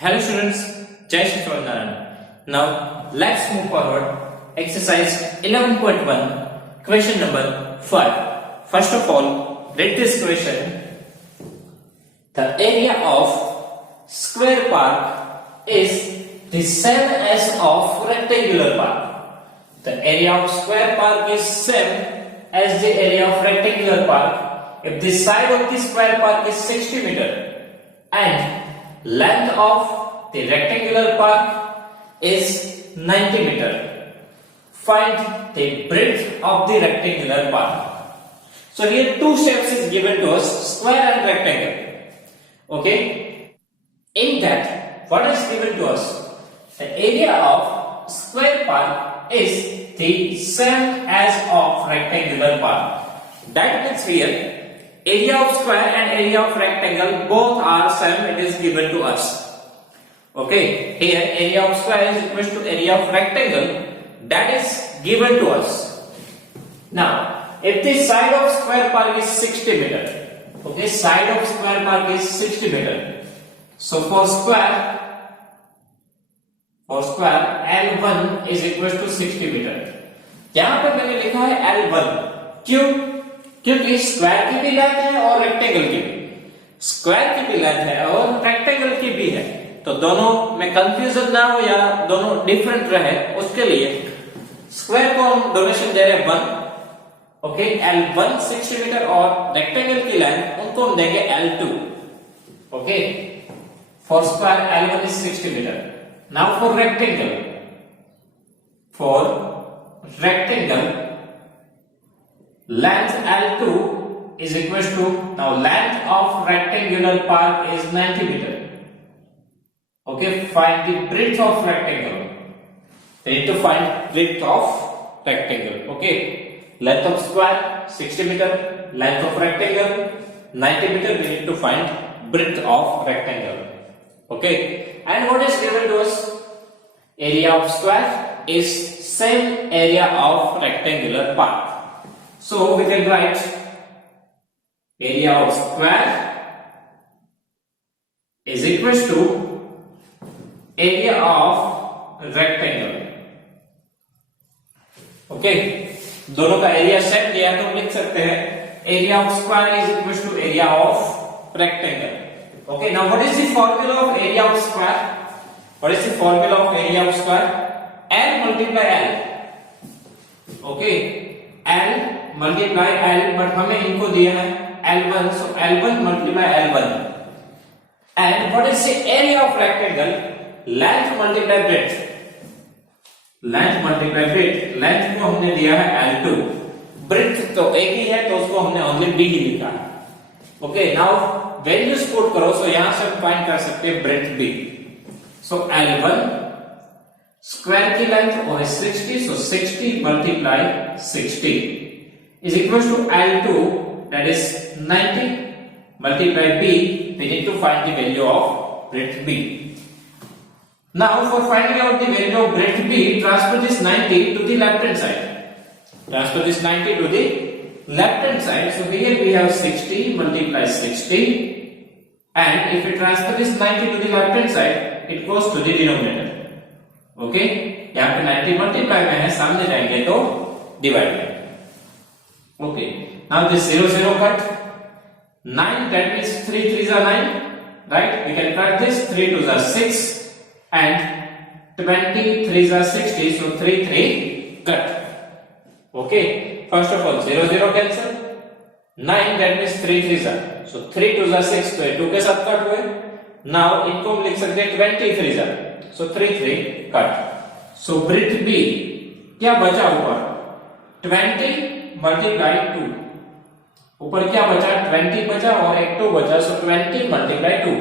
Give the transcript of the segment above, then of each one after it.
Hello students, Jai Shri Swaminarayan. Now let's move forward. Exercise 11.1, question number 5. First of all, read this question. The area of square park is the same as of rectangular park. The area of square park is same as the area of rectangular park if the side of the square park is 60 meter and length of the rectangular park is 90 meter. Find the breadth of the rectangular park. So here two shapes is given to us, square and rectangle. Okay. In that, what is given to us? The area of square park is the same as of rectangular park. That means here area of square and area of rectangle both are same, it is given to us. Okay, here area of square is equal to area of rectangle, that is given to us. Now, if the side of square park is 60 meter, okay, side of square park is 60 meter. So for square L1 is equal to 60 meter. यहाँ पे मैंने लिखा है L1, क्यों? क्योंकि square की भी length है और रेक्टेंगल की भी, स्क्वायर की भी लेंथ है और रेक्टेंगल की भी है, तो दोनों में कंफ्यूजन ना हो या दोनों डिफरेंट रहे उसके लिए स्क्वायर को हम डोनेशन दे रहे हैं 1, ओके, L1 60 मीटर और रेक्टेंगल की लेंथ उनको हम देंगे L2, okay, for square L1 is 60 metre. Now for rectangle length L2 is equal to, now length of rectangular park is 90 meter. Okay, find the breadth of rectangle. We need to find breadth of rectangle. Okay, length of square 60 meter, length of rectangle 90 meter. We need to find breadth of rectangle. Okay, and what is given to us? Area of square is same area of rectangular park. So we can write area of square is equal to area of rectangle. Okay, दोनों का area same दिया तो हम लिख सकते हैं area of square is equal to area of rectangle. Okay, now what is the formula of area of square? What is the formula of area of square? L multiply L. Okay, L multiply L, but हमें इनको दिया है L1, so L1 multiply L1. And what is the area of rectangle? Length multiply breadth. Length multiply breadth. Length को हमने दिया है L2. Breadth तो एक ही है तो उसको हमने only B ही लिखा है. Okay, now values put करो, so यहाँ से हम find कर सकते हैं breadth B. So L1 square की length वो है 60, so 60 multiply 60 is equal to L2, that is 90 multiply B. We need to find the value of breadth B. Now for finding out the value of breadth B, transfer this 90 to the left hand side. Transfer this 90 to the left hand side. So here we have 60 multiply 60, and if we transfer this 90 to the left hand side, it goes to the denominator. Okay, यहाँ पे 90 multiply में है, सामने जाएंगे तो divide में. Okay, now this 0 0 cut, 9, that means 3 3s are 9, right? We can cut this, 3 2s are 6 and 20 3s are 60, so 3 3 cut. Okay, first of all 0 0 cancel, 9 that means 3 3s are, so 3 2s are 6, तो 2 के साथ cut हुए. Now इनको हम लिख सकते हैं 20 3s are, so 3 3 cut. So breadth B क्या बचा ऊपर? 20 मल्टीप्लाई 2, ऊपर क्या बचा? 20 बचा और एक 2 बचा, so 20 multiply 2.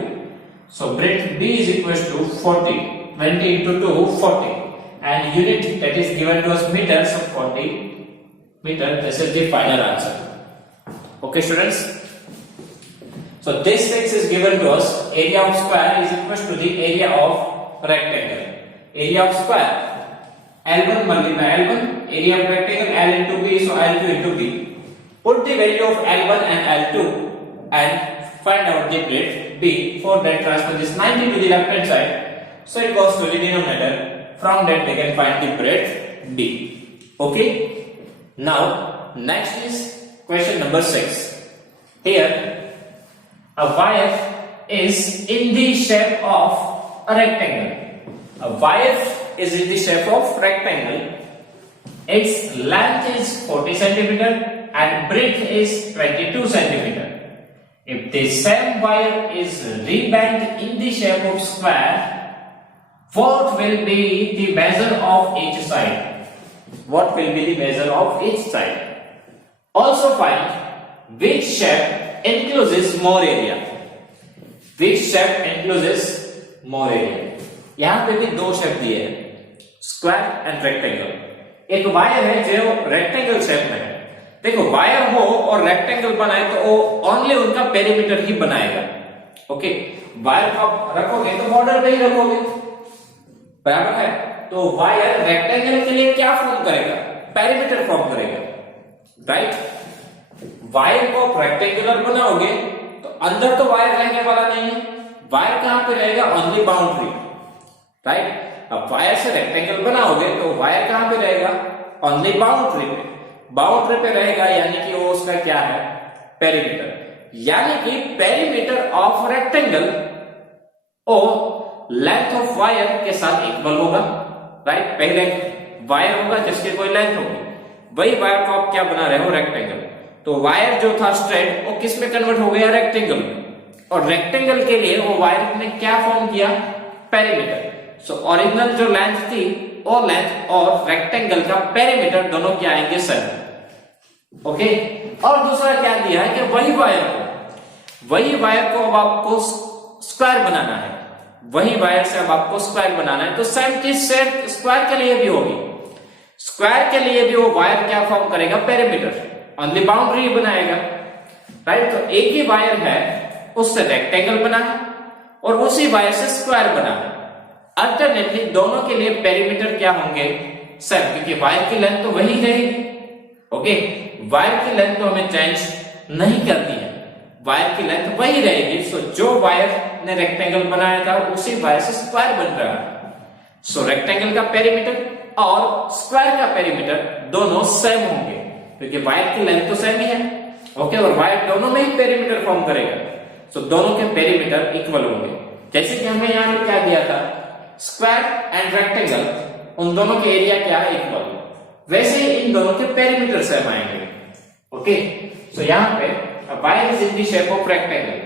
So breadth B is equal to 40. 20 into 2 40, and unit that is given to us meter, so 40 meter. This is the final answer. Okay students, so this thing is given to us. Area of square is equal to the area of rectangle. Area of square L1 multiply L1, area of rectangle L into B, so L2 into B. Put the value of L1 and L2 and find out the breadth B. For that, transfer this 90 to the left hand side. So it goes to the denominator. From that we can find the breadth B. Okay. Now next is question number 6. Here a wire is in the shape of a rectangle. A wire is in the shape of rectangle. Its length is 40 centimeter and breadth is 22 centimeter. If the same wire is rebent in the shape of square, what will be the measure of each side? What will be the measure of each side? Also find which shape encloses more area. Which shape encloses more area? यहाँ पे भी दो shape दिए हैं, square and rectangle. एक wire है जो rectangle shape में है। देखो वायर हो और रेक्टेंगल बनाए तो वो ओनली उनका पेरीमीटर ही बनाएगा। ओके, वायर को आप रखोगे तो बॉर्डर पे ही रखोगे, बराबर है। तो वायर रेक्टेंगल के लिए क्या फॉर्म करेगा? पेरीमीटर फॉर्म करेगा, राइट। वायर को आप रेक्टेंगुलर बनाओगे तो अंदर तो वायर रहने वाला नहीं है। वायर कहां पे रहेगा? Only boundary, right. अब वायर से रेक्टेंगल बनाओगे तो वायर कहां पे रहेगा? ओनली बाउंड्री पे। बाउंड्री पे रहेगा यानी कि वो उसका क्या है? पेरीमीटर। यानी कि पेरीमीटर ऑफ रेक्टेंगल और लेंथ ऑफ वायर के साथ इक्वल होगा, राइट। पहले वायर होगा जिसकी कोई लेंथ होगी, वही वायर को आप क्या बना रहे हो? रेक्टेंगल। तो वायर जो था स्ट्रेट वो किस में कन्वर्ट हो गया? रेक्टेंगल में। और रेक्टेंगल के लिए वो वायर ने क्या फॉर्म किया? पेरीमीटर। सो ओरिजिनल जो लेंथ थी वो लेंथ और रेक्टेंगल का पेरीमीटर दोनों क्या आएंगे? सेम। ओके। और दूसरा क्या दिया है कि वही वायर को अब आपको स्क्वायर बनाना है। वही वायर से अब आपको स्क्वायर बनाना है। तो सेम चीज स्क्वायर के लिए भी होगी। स्क्वायर के लिए भी वो वायर क्या फॉर्म करेगा? पेरीमीटर, ओनली बाउंड्री बनाएगा, राइट। तो एक ही वायर है, उससे रेक्टेंगल बना है और उसी वायर से स्क्वायर बना है। अल्टरनेटली दोनों के लिए पेरीमीटर क्या होंगे? सेम, क्योंकि वायर की लेंथ तो वही रहेगी। ओके, वायर की लेंथ तो हमें चेंज नहीं करनी है, वायर की लेंथ वही रहेगी। सो जो वायर ने रेक्टेंगल बनाया था उसी वायर से स्क्वायर बन रहा है। सो रेक्टेंगल का पेरीमीटर और स्क्वायर का पेरीमीटर दोनों सेम होंगे क्योंकि वायर की लेंथ तो सेम ही है। ओके, और वायर दोनों में ही पेरीमीटर फॉर्म करेगा। सो दोनों के पेरीमीटर इक्वल होंगे। जैसे कि हमें यहाँ पे क्या दिया था? स्क्वायर एंड रेक्टेंगल, उन दोनों के एरिया क्या है? इक्वल। वैसे ही इन दोनों के पेरीमीटर सेम आएंगे। ओके, सो यहाँ पे a wire is in the shape of rectangle.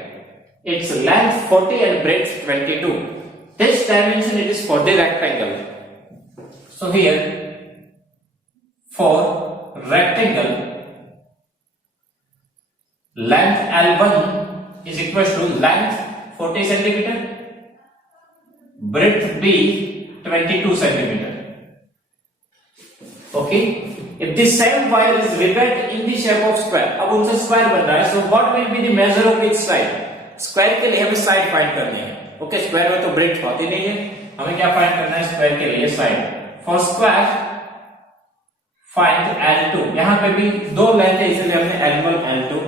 Its length 40 and breadth 22. This dimension it is for the rectangle. So here for rectangle length L1 is equal to length 40 centimeter, breadth B 22 centimeter. Okay, if the same wire is riveted in the shape of square, अब उनसे square बन रहा है, so what will be the measure of each side? Square के लिए हमें side find करनी है। ओके, स्क्वायर में तो ब्रेड्थ होती नहीं है, हमें क्या फाइंड करना है? स्क्वायर के लिए side. For square find L2। यहाँ पे भी दो लेंथ है इसलिए हमने L1 L2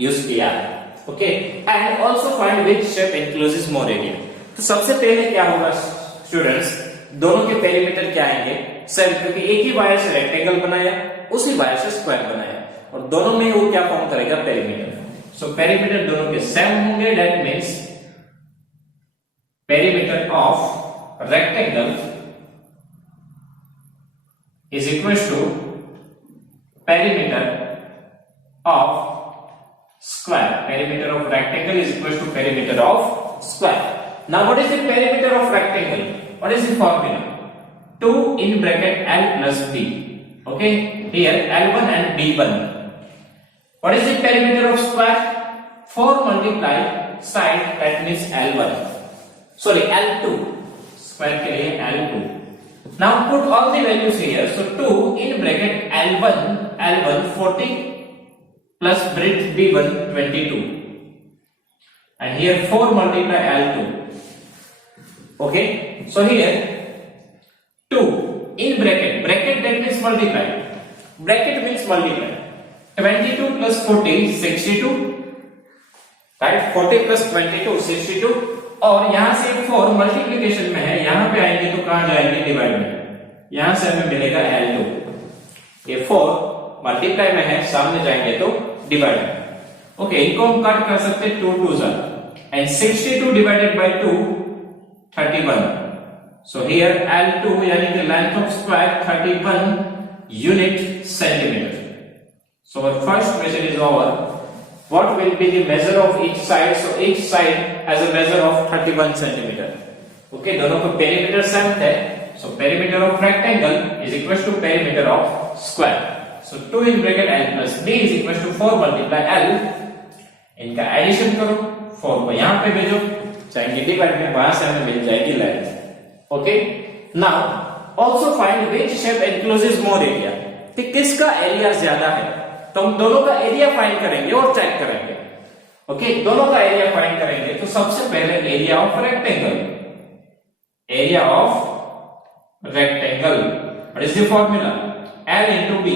यूज किया है। Okay, and also find which shape encloses more area. तो सबसे पहले क्या होगा स्टूडेंट्स? दोनों के पेरीमीटर क्या आएंगे? सेम, क्योंकि एक ही वायर से रेक्टेंगल बनाया, उसी वायर से स्क्वायर बनाया और दोनों में वो क्या फॉर्म करेगा? पेरीमीटर। सो पेरीमीटर दोनों के सेम होंगे। That means perimeter of rectangle is equal to perimeter of square. Perimeter of rectangle is equal to perimeter of square. Now what is the perimeter of rectangle? What is the formula? 2 in bracket L plus B. Okay, here L1 and B1. What is the perimeter of square? 4 multiply side, that means L1. Sorry, L2. Square के लिए L2. Now put all the values here. So 2 in bracket L1 40 plus breadth B1 22. And here 4 multiply L2. Okay, so here 2 in bracket that means multiply, bracket means multiply, 22 plus 40 62 right 40 plus 22 62 और यहां से 4 multiplication में है, यहां पे आएंगे तो कहां जाएंगे डिवाइड में, यहां से हमें मिलेगा L2, ये 4 मल्टीप्लाई में है, सामने जाएंगे तो डिवाइड में। ओके, इनको हम कट कर सकते हैं 2 2 and 62 divided by 2 31, so here L2 यानी कि length of square 31 unit centimetre. So our first measure is over. What will be the measure of each side? So each side has a measure of 31 centimeter. Okay, दोनों को perimeter same है. So perimeter of rectangle is equal to perimeter of square. So 2 in bracket L plus B is equal to 4 multiply L. इनका addition करो, 4 को यहाँ पे भेजो, जाएंगे डिवाइड में, वहां से हमें मिल जाएगी length. Okay. Now also find which shape encloses more area. कि किसका एरिया ज्यादा है, तो हम दोनों का एरिया फाइंड करेंगे और चेक करेंगे. ओके, दोनों का एरिया फाइंड करेंगे तो सबसे पहले area of rectangle, area of rectangle, what is the formula, L into B,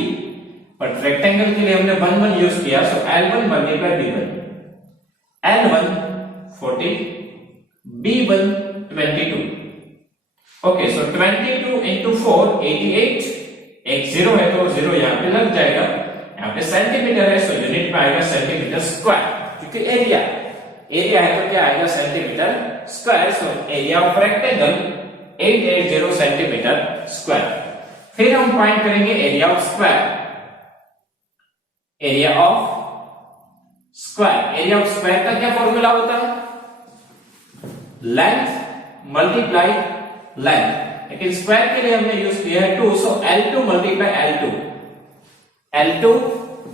but rectangle के लिए हमने 1 1 यूज किया, so L1 multiply B1, L1 40, B1 22. Okay, so 22 into 4 88, एक 0 है तो 0 यहां पे लग जाएगा, यहाँ पे सेंटीमीटर है सो यूनिट में आएगा सेंटीमीटर स्क्वायर, क्योंकि एरिया है तो क्या आएगा centimetre square. So area of rectangle 880 centimetre square. फिर हम फाइंड करेंगे area of square, area of square. Area of square का क्या फॉर्मूला होता है, लेंथ मल्टीप्लाई लेंथ, लेकिन स्क्वायर के लिए हमने यूज किया है 2, सो L2 multiply L2, L2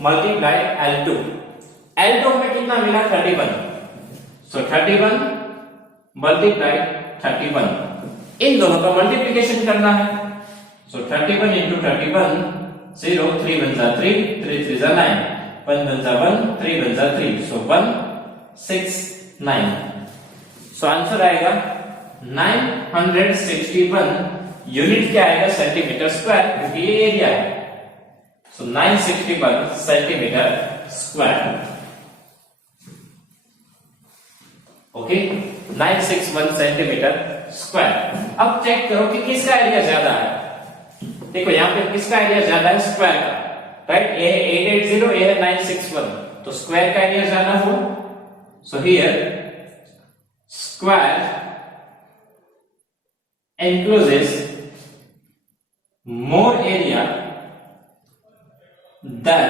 multiply L2. L2 में कितना मिला 31, सो 31 मल्टीप्लाई 31, इन दोनों का मल्टीप्लिकेशन करना है. सो 31 into 31, 0 3 1 जा 3 3 3 जा 9, 1 1 जा 1 3 1 जा 3, सो 1 6 9. सो आंसर आएगा 961 यूनिट क्या आएगा सेंटीमीटर स्क्वायर, क्योंकि ये एरिया है. So 961 centimetre square. Okay, 961 centimetre square. अब चेक करो कि किसका एरिया ज्यादा है. देखो यहाँ पे किसका एरिया ज्यादा है, स्क्वायर का, राइट. ये है 880, ये है 961, तो स्क्वायर का एरिया ज्यादा हो. So here square encloses more area than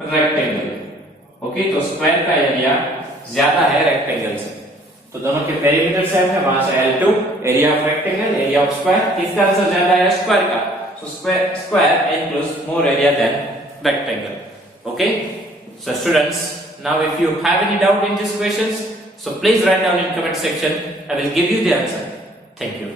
rectangle. Okay, तो स्क्वायर का एरिया ज्यादा है रेक्टेंगल से, तो दोनों के पेरीमीटर सेम है, वहां से L2 area of rectangle, area of square, किसका आंसर ज्यादा है स्क्वायर का. So square encloses more area than rectangle. Okay, so students, now if you have any doubt in these questions, so please write down in comment section, I will give you the answer. Thank you.